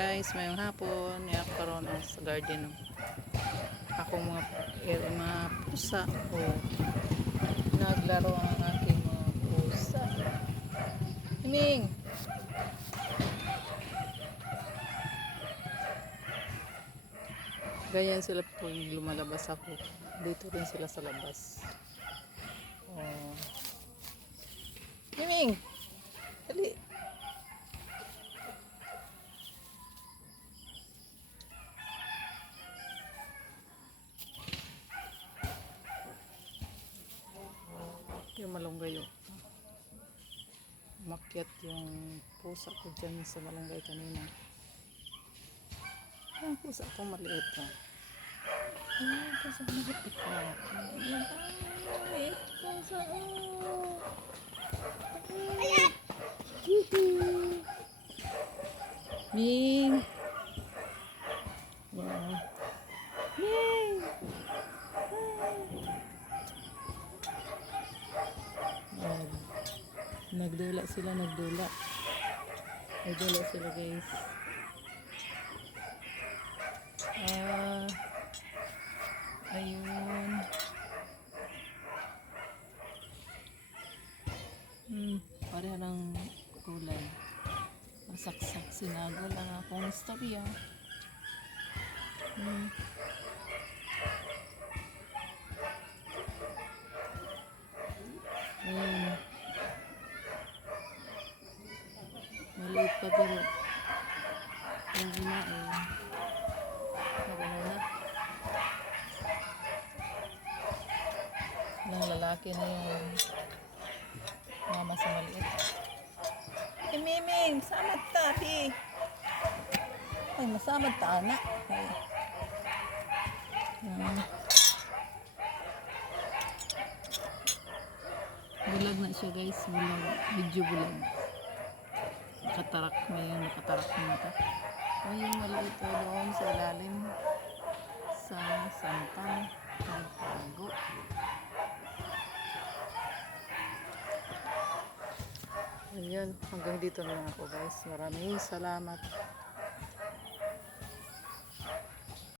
guys, mayong hapon karon sa garden ako mga pusa naglaro ang aking mga pusa. Himing, ganyan sila pag lumalabas ako, dito rin sila sa labas. Himing, dali. Yung malunggay umakyat yung pusa ko dyan sa malunggay kanina. Ang pusa ko maliit ang pusa ko maliit maliit pusa Ming Ming nagdula sila nagdula guys. Ayun pareha ng kulay masaksak sinago lang akong istorya. Maliit pa pero yung ina ng lalaki na yung mama sa maliit. Miming, samad ta, pi. Ay, masamad ta, anak. Bulag na siya guys, bulag. Medyo bulag. Nakatarak, may nakatarak na mata. Ay, yung maliit doon sa ilalim. Sa sampan. Nagtago. Ayan, hanggang dito na lang ako guys. Maraming salamat.